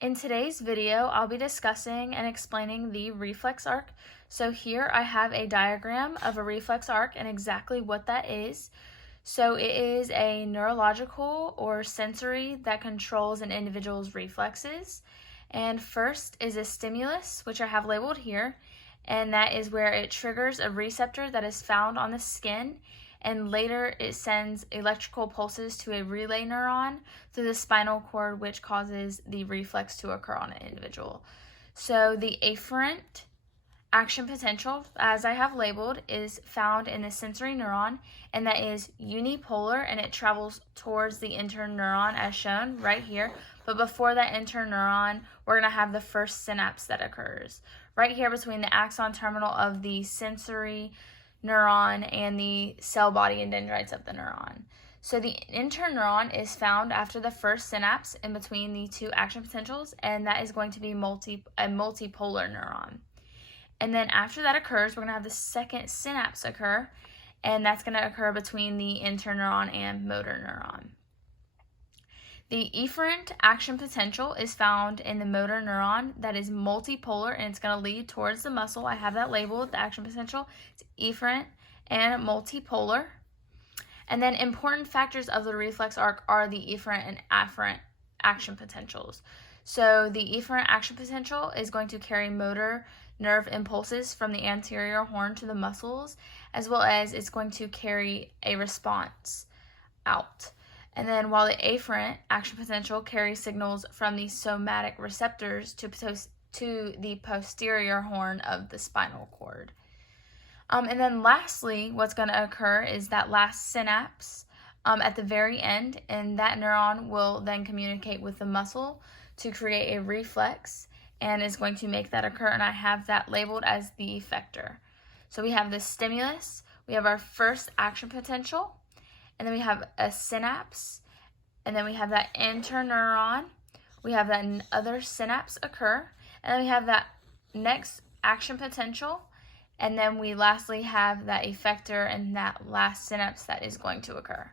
In today's video, I'll be discussing and explaining the reflex arc. So here I have a diagram of a reflex arc and exactly what that is. So it is a neurological or sensory that controls an individual's reflexes. And first is a stimulus, which I have labeled here, and that is where it triggers a receptor that is found on the skin, and later it sends electrical pulses to a relay neuron through the spinal cord, which causes the reflex to occur on an individual. So the afferent action potential, as I have labeled, is found in the sensory neuron, and that is unipolar, and it travels towards the interneuron as shown right here. But before that interneuron, we're going to have the first synapse that occurs right here between the axon terminal of the sensory neuron and the cell body and dendrites of the neuron. So the interneuron is found after the first synapse in between the two action potentials, and that is going to be a multipolar neuron. And then after that occurs, we're going to have the second synapse occur, and that's going to occur between the interneuron and motor neuron. The efferent action potential is found in the motor neuron that is multipolar, and it's going to lead towards the muscle. I have that labeled, the action potential. It's efferent and multipolar. And then important factors of the reflex arc are the efferent and afferent action potentials. So the efferent action potential is going to carry motor nerve impulses from the anterior horn to the muscles, as well as it's going to carry a response out. And then while the afferent action potential carries signals from the somatic receptors to the posterior horn of the spinal cord. And then lastly, what's going to occur is that last synapse at the very end, and that neuron will then communicate with the muscle to create a reflex and is going to make that occur, and I have that labeled as the effector. So we have the stimulus, we have our first action potential, and then we have a synapse, and then we have that interneuron, we have that other synapse occur, and then we have that next action potential, and then we lastly have that effector and that last synapse that is going to occur.